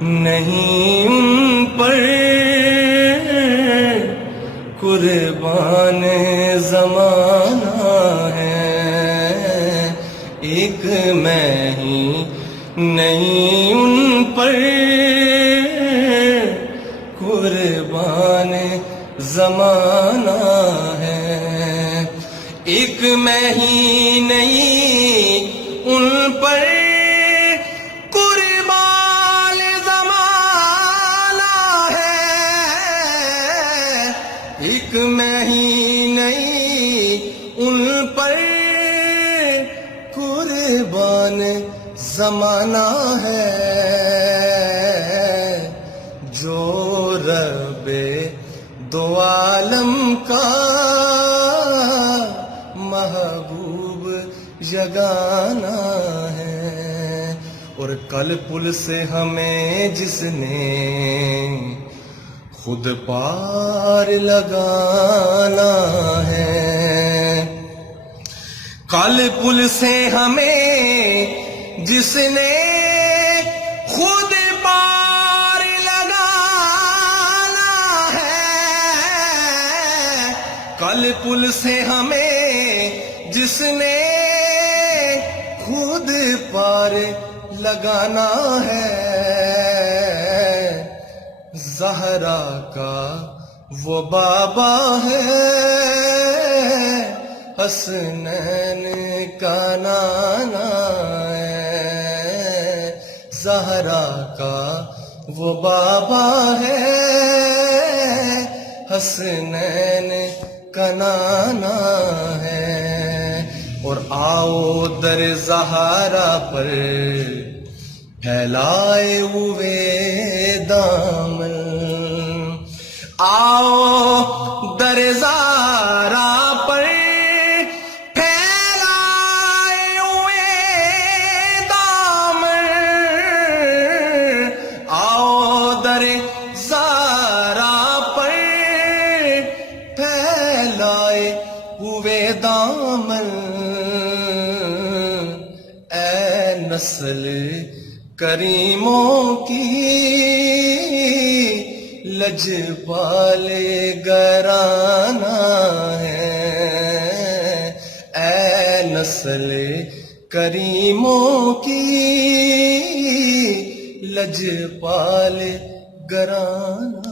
نہیں ان پر قربان زمانہ ہے، ایک میں ہی نہیں ان پر قربان زمانہ ہے، ایک میں ہی نہیں ان پر قربان زمانہ ہے، ایک میں ہی نہیں ان پر قربان زمانہ ہے، جو رب دو عالم کا محبوب یگانہ ہے، اور کل پل سے ہمیں جس نے خود پار لگانا ہے، کل پل سے ہمیں جس نے خود پار لگانا ہے، کل پل سے ہمیں جس نے خود پار لگانا ہے، زہرا کا وہ بابا ہے، حسنین کا نانا ہے، زہرا کا وہ بابا ہے، حسنین کا نانا ہے، اور آؤ در زہرا پر پھیلائے ہوئے دامن، آؤ در زہرا پر پھیلائے ہوئے دامن، آؤ در زہرا پر پھیلائے ہوئے دامن، اے نسل کریموں کی لجپال گرانا ہے، اے نسل کریموں کی لجپال گرانا